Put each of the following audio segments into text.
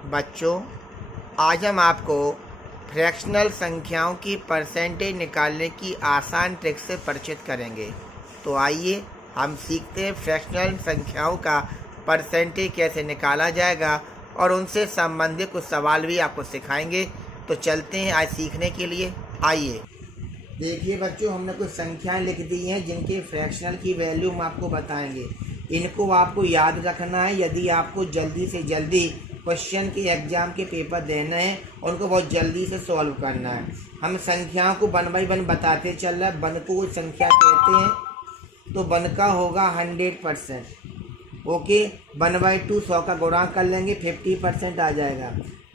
बच्चों, आज हम आपको फ्रैक्शनल संख्याओं की परसेंटेज निकालने की आसान ट्रिक से परिचित करेंगे। तो आइए हम सीखते हैं फ्रैक्शनल संख्याओं का परसेंटेज कैसे निकाला जाएगा और उनसे संबंधित कुछ सवाल भी आपको सिखाएंगे। तो चलते हैं आज सीखने के लिए। आइए देखिए बच्चों, हमने कुछ संख्याएं लिख दी हैं जिनके फ्रैक्शनल की वैल्यू हम आपको बताएंगे। इनको आपको याद रखना है यदि आपको जल्दी से जल्दी क्वेश्चन के एग्जाम के पेपर देना है और उनको बहुत जल्दी से सॉल्व करना है। हम संख्याओं को वन बाई वन बताते चल रहे हैं। वन को संख्या कहते हैं तो वन का होगा 100%। ओके, 1/2 100 का गुणा कर लेंगे 50% आ जाएगा।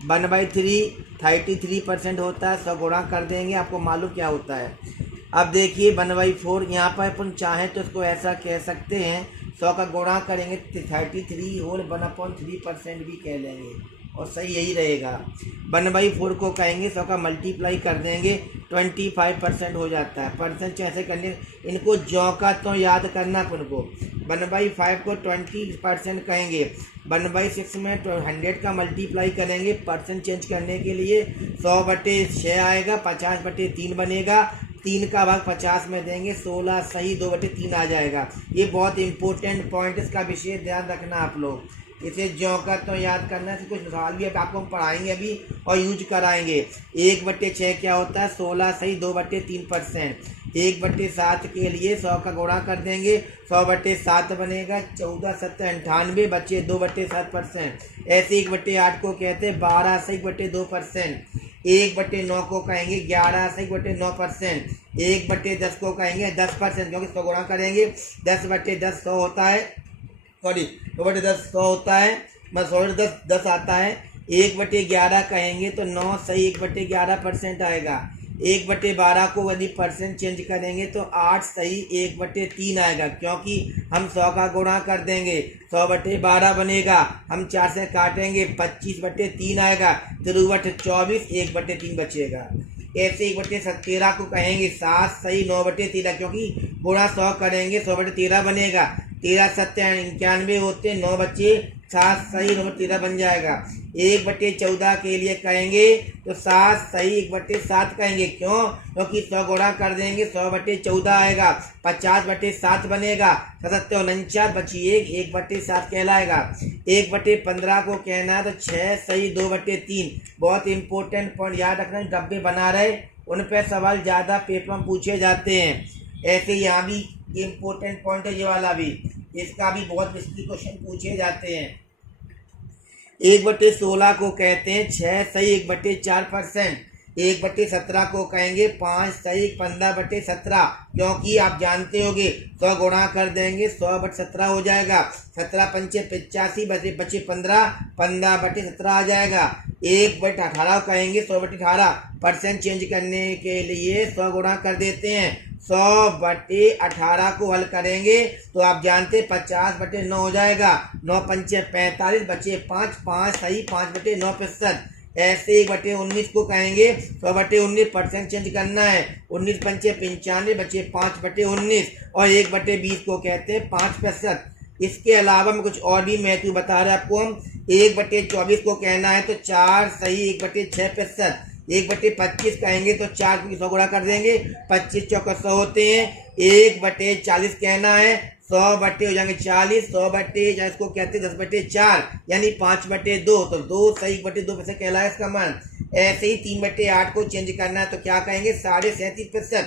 1/3 33% होता है, 100 गुणा कर देंगे, आपको मालूम क्या होता है। अब देखिए 1/4, यहाँ पर अपन चाहें तो इसको ऐसा कह सकते हैं, 100 का गुणा करेंगे 33 होल 1/3% भी कह लेंगे और सही यही रहेगा। 1/4 को कहेंगे 100 का मल्टीप्लाई कर देंगे 25% हो जाता है। परसेंट ऐसे करने, इनको जौ का तो याद करना अपन को। 1/5 को 20% कहेंगे। 1/6 में 100 का मल्टीप्लाई करेंगे परसेंट चेंज करने के लिए 100/6 आएगा, 50/3 बनेगा। 3 का भाग 50 में देंगे, 16 सही 2/3 आ जाएगा। ये बहुत इंपॉर्टेंट पॉइंट, इसका विशेष ध्यान रखना आप लोग। इसे ज्यों का तो याद करना है। कुछ सवाल भी आपको हम पढ़ाएंगे अभी और यूज कराएंगे। 1/6 क्या होता है, 16 सही 2/3%। 1/7 के लिए 100 का गुणा कर देंगे, 100/7 बनेगा, 14 7 98 बचे 2/7%। ऐसे 1/8 को कहते हैं 12 सही 1/2%। 1/9 को कहेंगे 11 सही 1/9%। 1/10 को कहेंगे 10%, क्योंकि 100 गुणा करेंगे 10/10 100 होता है। सॉरी 2/10 100 होता है, मैं 100/10 आता है। 1/11 कहेंगे तो 9 सही 1/11% आएगा। 1/12 को यदि परसेंट चेंज करेंगे तो 8 सही 1/3 आएगा, क्योंकि हम 100 का गुणा कर देंगे, 100/12 बनेगा। हम 4 से काटेंगे 25/3 आएगा, 3/24 1/3 बचेगा। ऐसे 1/13 को कहेंगे 7 सही 9/13, क्योंकि गुणा 100 करेंगे 100/13 बनेगा। 13 7 91 होते, 9 बच्चे 7 सही 9/13 बन जाएगा। 1/14 के लिए कहेंगे तो 7 सही 1/7 कहेंगे। क्यों? क्योंकि 100 गुणा कर देंगे 100/14 आएगा, 50/7 बनेगा। 7 49 बची 1/7 कहलाएगा। 1/15 को कहना है तो 6 सही 2/3। बहुत इंपॉर्टेंट पॉइंट याद रखना, डब्बे बना रहे उन पर सवाल ज़्यादा पेपर में पूछे जाते हैं। ऐसे यहाँ भी इम्पोर्टेंट पॉइंट है ये वाला भी, इसका भी बहुत मुश्किल क्वेश्चन पूछे जाते हैं। 1/16 को कहते हैं 6 सही 1/4%। 1/17 को कहेंगे 5 सही 15/17, क्योंकि आप जानते होंगे 100 गुणा कर देंगे 100/17 हो जाएगा। 17 पंचे 85 बचे 15, 15/17 आ जाएगा। 1/18 कहेंगे 100/18, परसेंट चेंज करने के लिए 100 गुणा कर देते हैं। 100/18 को हल करेंगे तो आप जानते 50/9 हो जाएगा। 9 पंचे 45 बचे 5, 5 सही 5/9%। ऐसे 1/19 को कहेंगे 100/19, परसेंट चेंज करना है। 19 पंचे 95 बचे 5/19 और 1/20 को कहते हैं 5%। इसके अलावा में कुछ और भी महत्व बता रहे हैं आपको हम। 1/24 को कहना है तो 4 सही 1/6%। 1/25 कहेंगे तो 4 को 100 गुणा कर देंगे, 25 चौका 100 होते हैं। 1/40 कहना है, 100 हो जाएंगे 40, 100/40 को कहते हैं 10/4 यानी 5/2, तो 2 सही 1/2% कहलाए इसका मान। ऐसे ही 3/8 को चेंज करना है तो क्या कहेंगे 37%।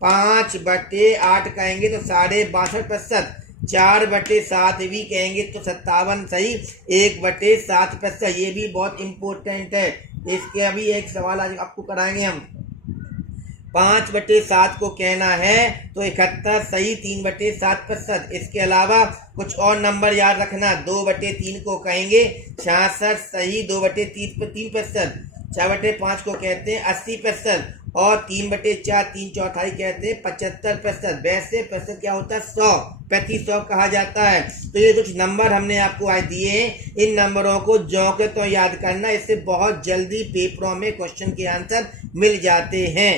5/8 कहेंगे तो 62.5%। 4/7 भी कहेंगे तो 57 सही 1/7%। ये भी बहुत इंपॉर्टेंट है, इसके अभी एक सवाल आज आपको कराएंगे हम। 5/7 को कहना है तो 71 सही 3/7%। इसके अलावा कुछ और नंबर याद रखना। 2/3 को कहेंगे 66 सही 2/3%। 6/5 को कहते हैं 80% और 3/4 3/4 कहते हैं 75%। वैसे प्रतिशत क्या होता है 100, 100 कहा जाता है। तो ये कुछ नंबर हमने आपको आज दिए हैं, इन नंबरों को ज्यों के तो याद करना, इससे बहुत जल्दी पेपरों में क्वेश्चन के आंसर मिल जाते हैं।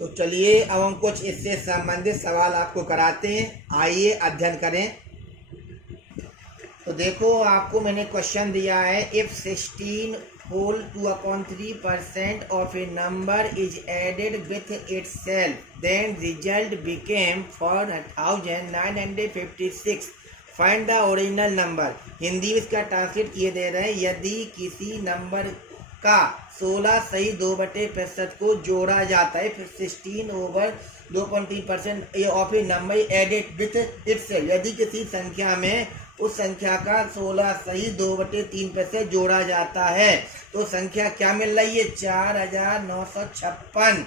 तो चलिए अब हम कुछ इससे संबंधित सवाल आपको कराते हैं, आइए अध्ययन करें। तो देखो आपको मैंने क्वेश्चन दिया है, if 16 whole 2/3% of a number is added with itself, then result became 4956. Find the original number. Hindi में इसका ट्रांसलेट किए दे रहे हैं, यदि किसी नंबर का 16 सही 2/65 को जोड़ा जाता है, फिर 16 over 2.3% of a number added with itself, यदि किसी संख्या में उस संख्या का 16 सही 2/3% जोड़ा जाता है तो संख्या क्या मिल रही है? 4956।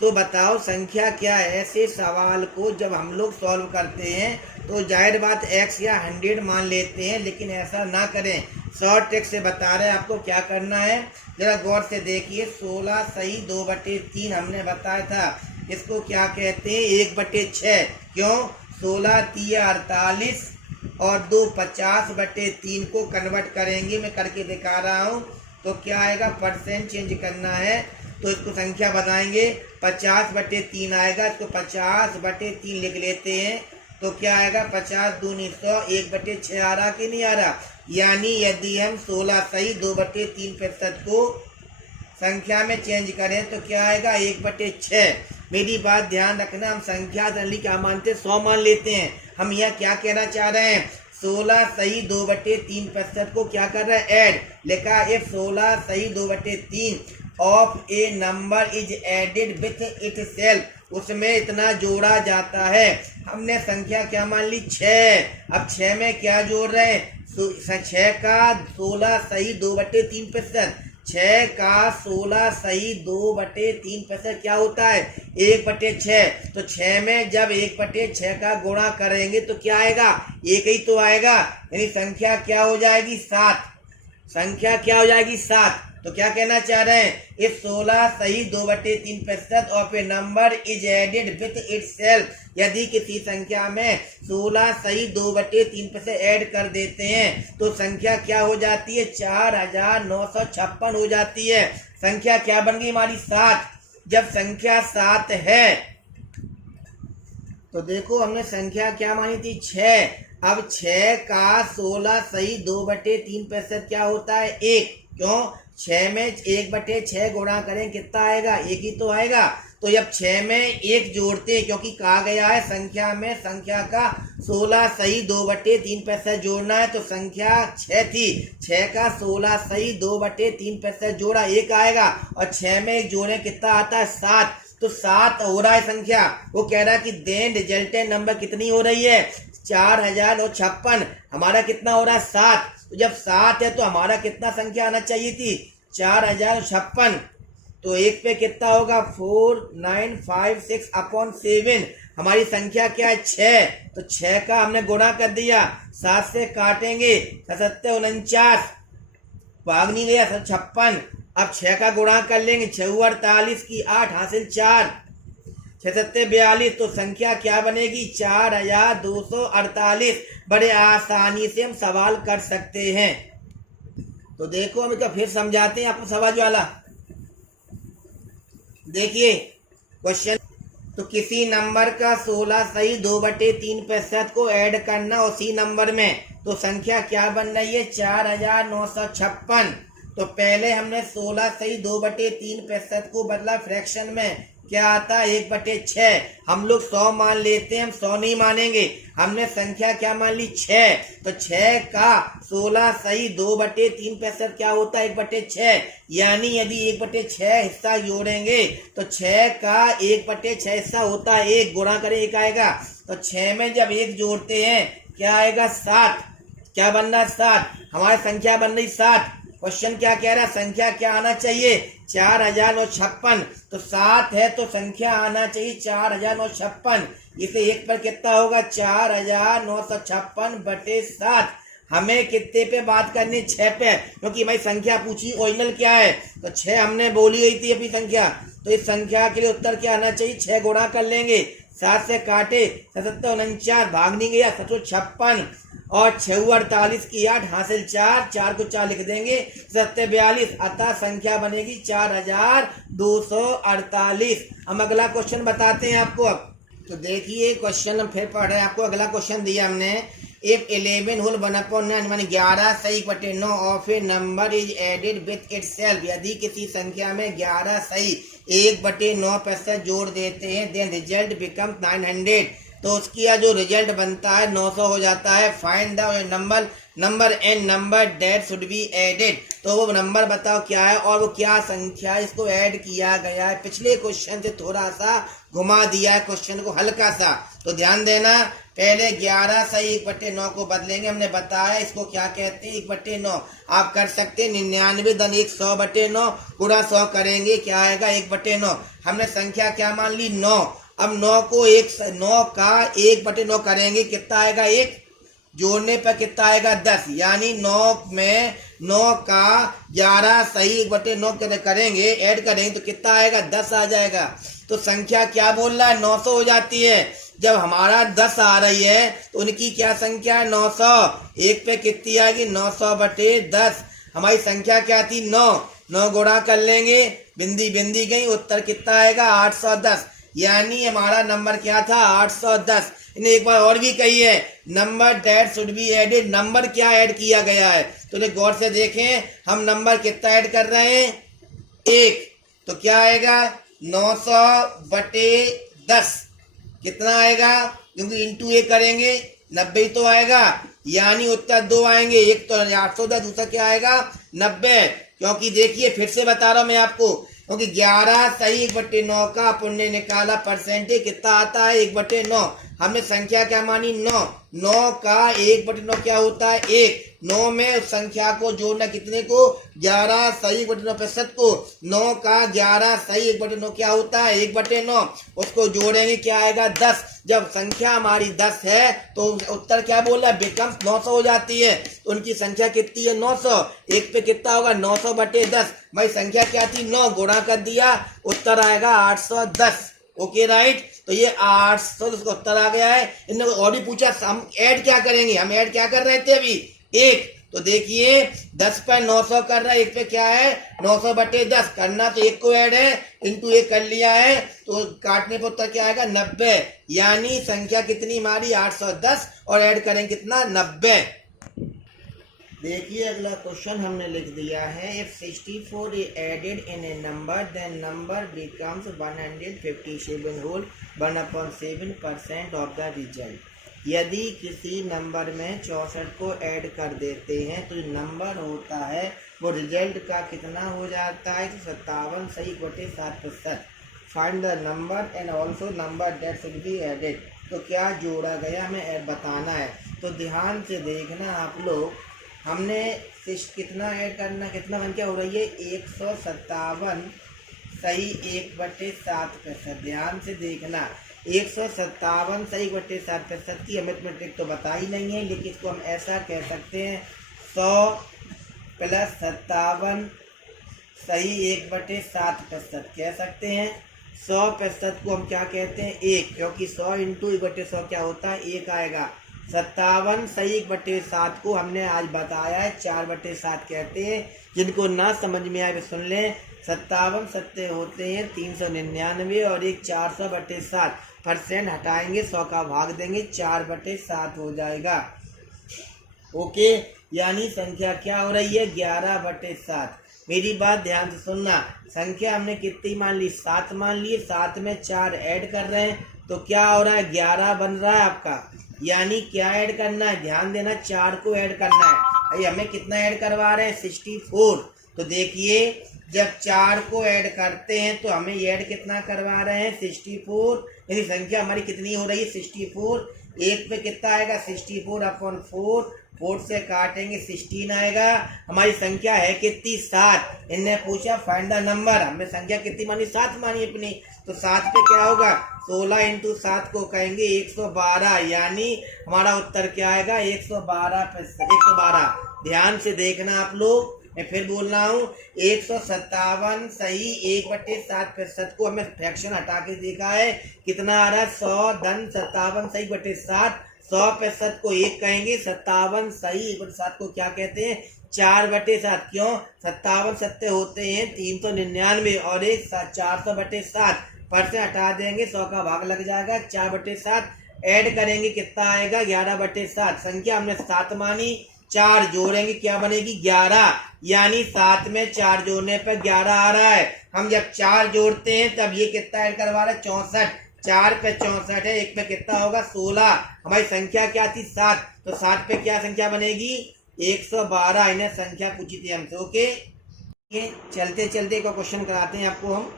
तो बताओ संख्या क्या है? ऐसे सवाल को जब हम लोग सॉल्व करते हैं तो जाहिर बात x या 100 मान लेते हैं, लेकिन ऐसा ना करें। शॉर्ट ट्रिक से बता रहे हैं आपको क्या करना है, जरा गौर से देखिए। 16 सही 2/3 हमने बताया था, इसको क्या कहते हैं? 1/6। क्यों? 16 3 48 और 2 50/3 को कन्वर्ट करेंगे, मैं करके दिखा रहा हूँ। तो क्या आएगा? परसेंट चेंज करना है तो इसको संख्या बनाएंगे, 50/3 आएगा, इसको 50/3 लिख लेते हैं। तो क्या आएगा? 50 दूनी 100, 1/6 आ रहा कि नहीं आ रहा? यानी यदि हम 16 सही 2/3% को संख्या में चेंज करें तो क्या आएगा? 1/6। मेरी बात ध्यान रखना, हम संख्या जनरली क्या मानते हैं? 100 मान लेते हैं। हम यह क्या कहना चाह रहे हैं? 16 सही 2/3% को क्या कर रहे हैं? ऐड। लिखा इफ 16 सही 2/3 of a number is added with itself, उसमें इतना जोड़ा जाता है। हमने संख्या क्या मान ली? 6। अब 6 में क्या जोड़ रहे हैं? 6 का 16 सही 2/3%, 6 का 16 सही 2/3% क्या होता है? 1/6। तो 6 में जब 1/6 का गुणा करेंगे तो क्या आएगा? 1 ही तो आएगा, यानी संख्या क्या हो जाएगी? 7। संख्या क्या हो जाएगी? 7। तो क्या कहना चाह रहे हैं? इफ 16 सही 2/3% of a number is added with itself, यदि किसी संख्या में 16 सही 2/3% ऐड कर देते हैं तो संख्या क्या हो जाती है? 4956 हो जाती है। संख्या क्या बन गई हमारी? 7। जब संख्या 7 है तो देखो हमने संख्या क्या मानी थी? 6। अब 6 का 16 सही 2/3% क्या होता है? 1। क्यों? 6 में 1/6 गुणा करें कितना आएगा? 1 ही तो आएगा। तो जब 6 में 1 जोड़ते हैं, क्योंकि कहा गया है संख्या में संख्या का 16 सही 2/3% जोड़ना है, तो संख्या 6 थी, 6 का 16 सही 2/3% जोड़ा 1 आएगा, और 6 में 1 जोड़े कितना आता है? 7। तो 7 हो रहा है संख्या। वो कह रहा है कि देन रिजल्टेंट नंबर कितनी हो रही है? 4056। हमारा कितना हो रहा है? 7। तो जब 7 है तो हमारा कितना संख्या आना चाहिए थी? 4056। तो 1 पे कितना होगा? 4956/7। हमारी संख्या क्या है? 6। तो 6 का हमने गुणा कर दिया, 7 से काटेंगे 7 49, भाग नहीं गया 56। अब 6 का गुणा कर लेंगे, 6 48 की 8 हासिल 4, 6 7 42। तो संख्या क्या बनेगी? 4248। बड़े आसानी से हम सवाल कर सकते हैं। तो देखो हम इसका फिर समझाते हैं आपको सवाल वाला। देखिए क्वेश्चन, तो किसी नंबर का 16 सही 2/3% को ऐड करना उसी नंबर में, तो संख्या क्या बन रही है? 4956। तो पहले हमने 16 सही 2/3% को बदला फ्रैक्शन में, क्या आता है? 1/6। हम लोग 100 मान लेते हैं, हम 100 नहीं मानेंगे। हमने संख्या क्या मान ली? 6। तो 6 का 16 सही 2/3% क्या होता है? 1/6। यानी यदि 1/6 हिस्सा जोड़ेंगे तो 6 का 1/6 हिस्सा होता है 1, गुणा करें 1 आएगा। तो 6 में जब 1 जोड़ते हैं क्या आएगा? 7। क्या बन रहा? 7। हमारी संख्या बन रही 7। क्वेश्चन क्या कह रहा है? संख्या क्या आना चाहिए? 4056। तो 7 है तो संख्या आना चाहिए 4056। इसे 1 पर कितना होगा? 4956/7। हमें कितने पे बात करनी? 6 पे, क्योंकि भाई संख्या पूछी ओरिजिनल क्या है, तो 6 हमने बोली गई थी अपनी संख्या। तो इस संख्या के लिए उत्तर क्या आना चाहिए? 6 गुणा कर लेंगे, 7 से काटे 7 49, भाग नहीं गया 756, और 6 48 की 8 हासिल 4, 4 को 4 लिख देंगे 7 42। अतः संख्या बनेगी 4248। हम अगला क्वेश्चन बताते हैं आपको। अब तो देखिए क्वेश्चन हम फिर पढ़ रहे हैं आपको। अगला क्वेश्चन दिया हमने, इफ 11 होल 1/9 माने 11 सही बटे 9 of a number is added with itself, यदि किसी संख्या में 11 सही 1/9 जोड़ देते हैं देन रिजल्ट बिकम 900, तो उसकी जो रिजल्ट बनता है 900 हो जाता है। Find the number and number that should be added, तो वो नंबर बताओ क्या है और वो क्या संख्या इसको ऐड किया गया है। पिछले क्वेश्चन से थोड़ा सा घुमा दिया है क्वेश्चन को हल्का सा, तो ध्यान देना। पहले 11 सही 1/9 को बदलेंगे, हमने बताया इसको क्या कहते हैं 1/9। आप कर सकते हैं 99 धन 100/9 गुणा 100 करेंगे, क्या आएगा 1/9। हमने संख्या क्या मान ली 9, अब 9 को 9 का 1/9 करेंगे, कितना आएगा 1, जोड़ने पर कितना आएगा 10, यानी 9 में 9 का 11 सही 1/9 करेंगे ऐड करेंगे तो कितना आएगा 10 आ जाएगा। तो संख्या क्या बोल रहा है 900 हो जाती है। जब हमारा 10 आ रही है तो उनकी क्या संख्या है 900, एक पे कितनी आएगी 900/10। हमारी संख्या क्या थी 9 गुणा कर लेंगे, बिंदी बिंदी गई, उत्तर कितना आएगा 810, यानी हमारा नंबर क्या था 810। इन्हें एक बार और भी कही है number that should be added, number क्या ऐड किया गया है, तो गौर से देखें हम नंबर कितना ऐड कर रहे हैं 1, तो क्या आएगा 900/10 कितना आएगा, क्योंकि इंटू 1 करेंगे 90 तो आएगा, यानी उत्तर 2 आएंगे, एक तो 810 दूसरा क्या आएगा 90। क्योंकि देखिए फिर से बता रहा हूं मैं आपको, क्योंकि 11 सही 1/9 का पुण्य निकाला परसेंटेज कितना आता है 1/9। हमने संख्या क्या मानी 9 का 1/9 क्या होता है 1, 9 में उस संख्या को जोड़ना कितने को 11 सही 1/9 को, 9 का 11 सही 1/9 क्या होता है 1/9, उसको जोड़ेंगे क्या आएगा 10। जब संख्या हमारी 10 है तो उत्तर क्या बोल रहा है बिकम 900 हो जाती है। तो उनकी संख्या कितनी है 900, एक पे कितना होगा 900/10, भाई संख्या क्या थी 9 गुणा कर दिया, उत्तर आएगा 810। ओके राइट, तो ये 800 उसका उत्तर आ गया है। इन्होंने और भी पूछा हम ऐड क्या करेंगे, हम ऐड क्या कर रहे थे अभी 1, तो देखिए 10 पर 900 कर रहा है, एक पे क्या है 900/10 करना, तो 1 को ऐड है इंटू 1 कर लिया है, तो काटने पर उत्तर क्या आएगा 90, यानी संख्या कितनी हमारी 810 और ऐड करेंगे कितना 90। देखिए अगला क्वेश्चन हमने लिख दिया है if 64 is added in a number then number becomes 157 whole 1/7% of the result। यदि किसी नंबर में 64 को ऐड कर देते हैं तो नंबर होता है वो रिजल्ट का कितना हो जाता है 57 सही 7%। Find the number and also number that should be added, तो क्या जोड़ा गया हमें बताना है। तो ध्यान से देखना आप लोग, हमने कितना ऐड करना, कितना संख्या हो रही है 157 सही 1/7%। ध्यान से देखना 157 सही 1/7% की अरिथमेटिक तो बता ही नहीं है, लेकिन इसको हम ऐसा कह सकते हैं 100 + 57 सही 1/7% कह सकते हैं। 100% को हम क्या कहते हैं 1, क्योंकि 100 × 1/100 क्या होता है 1 आएगा। 57 सही 1/7 को हमने आज बताया है 4/7 कहते हैं। जिनको ना समझ में आए सुन लें, 57 सत्ते होते हैं 399 और एक 400/7% हटाएंगे 100 का भाग देंगे 4/7 हो जाएगा। ओके, यानी संख्या क्या हो रही है 11/7। मेरी बात ध्यान से सुनना, संख्या हमने कितनी मान ली 7 मान ली, 7 में 4 ऐड कर रहे हैं तो क्या हो रहा है 11 बन रहा है आपका। यानी क्या ऐड करना है, ध्यान देना 4 को ऐड करना है। अरे हमें कितना ऐड करवा रहे हैं 64, तो देखिए जब 4 को ऐड करते हैं तो हमें ऐड कितना करवा रहे हैं 64, यानी संख्या हमारी कितनी हो रही है 64। एक पे कितना आएगा 64/4, 4 से काटेंगे 16 आएगा। हमारी संख्या है कितनी 7। इनने पूछा फाइंड द नंबर, हमने संख्या कितनी मानी 7 मानी अपनी, तो 7 पे क्या होगा 16 × 7 को कहेंगे 112, यानी हमारा उत्तर क्या आएगा 112। ध्यान से देखना आप लोग, मैं फिर बोल रहा हूँ 157 सही 1/7% को हमें फ्रैक्शन हटा के देखा है कितना आ रहा है 100 धन 57 सही 1/7। 100% को 1 कहेंगे, 57 सही 1/7 को क्या कहते हैं 4/7। क्यों 57 सत्ते होते हैं 399 और एक 400/7 पर से हटा देंगे 100 का भाग लग जाएगा 4/7, ऐड करेंगे कितना आएगा 11/7। संख्या हमने 7 मानी, 4 जोड़ेंगे क्या बनेगी 11, यानी 7 में 4 जोड़ने पर 11 आ रहा है। हम जब 4 जोड़ते हैं तब ये कितना ऐड करवा रहा है 64, 4 पे 64 है, 1 पे कितना होगा 16। हमारी संख्या क्या थी 7, तो 7 पे क्या संख्या बनेगी 112। इन्हें संख्या पूछी थी हमसे। ओके, ये चलते चलते का क्वेश्चन कराते हैं आपको हम।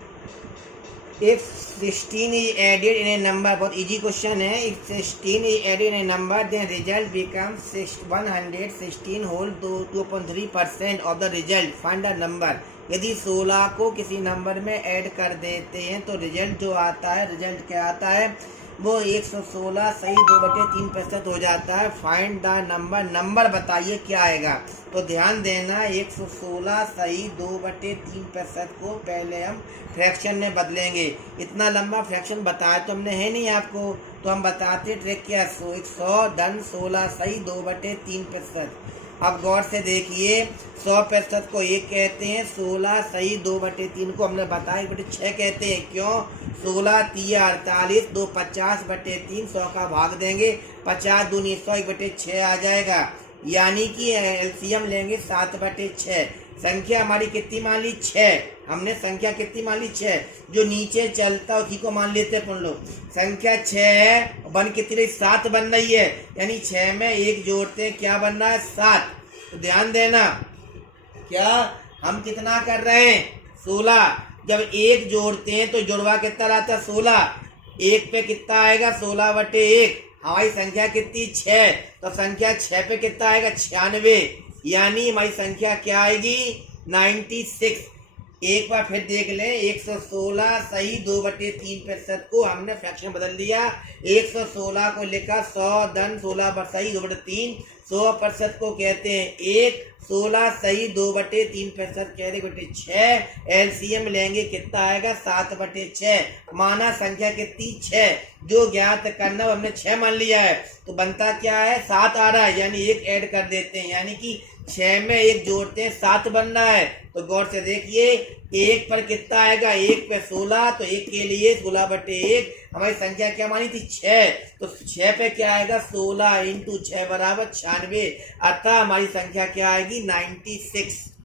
If 16 is added in a number, बहुत इजी क्वेश्चन है। If 16 is added in a number, then result becomes 116 whole 2.3% of the result. Find the number. यदि 16 को किसी नंबर में ऐड कर देते हैं तो रिजल्ट जो आता है, रिजल्ट क्या आता है वो 116 सही 2/3% हो जाता है। फाइंड द नंबर, नंबर बताइए क्या आएगा। तो ध्यान देना 116 सही 2/3% को पहले हम फ्रैक्शन में बदलेंगे। इतना लंबा फ्रैक्शन बताया तो हमने है नहीं आपको, तो हम बताते ट्रिक क्या 100 धन 16 सही 2/3%। अब गौर से देखिए 100% को 1 कहते हैं, 16 सही 2/3 को हमने बताया 1/6 कहते हैं। क्यों 16 3 48, 2 50/3, 100 का भाग देंगे 50 दूनी 100, 1/6 आ जाएगा। यानी कि एलसीएम लेंगे 7/6। संख्या हमारी कितनी मान ली 6, हमने संख्या कितनी मान ली 6, जो नीचे चलता उसी को मान लेते हैं अपन लोग। संख्या 6 है, बन कितनी रही 7 बन रही है, यानी 6 में 1 जोड़ते हैं क्या बन रहा है 7। तो ध्यान देना क्या हम कितना कर रहे हैं 16, जब 1 जोड़ते हैं तो जुड़वा कितना रहता है 16, 1 पे कितना आएगा 16/1। हमारी संख्या कितनी 6, तो संख्या 6 पे कितना आएगा 96, यानी हमारी संख्या क्या आएगी 96। एक बार फिर देख लें 116 सही 2/3% को हमने फ्रैक्शन बदल दिया। 116 को लिखा 100 धन 16 सही 2/3, 100% को कहते हैं 1, 16 सही 2/3% कहते 6। एलसीएम लेंगे कितना आएगा 7/6। माना संख्या कितनी 6, जो ज्ञात करना वो हमने 6 मान लिया है, तो बनता क्या है 7 आ रहा है, यानी 1 ऐड कर देते हैं, यानी कि 6 में 1 जोड़ते हैं 7 बन रहा है। तो गौर से देखिए 1 पर कितना आएगा 1 पे 16, तो 1 के लिए 16/1। हमारी संख्या क्या मानी थी 6, तो 6 पे क्या आएगा 16 × 6 = 96। अतः हमारी संख्या क्या आएगी 96।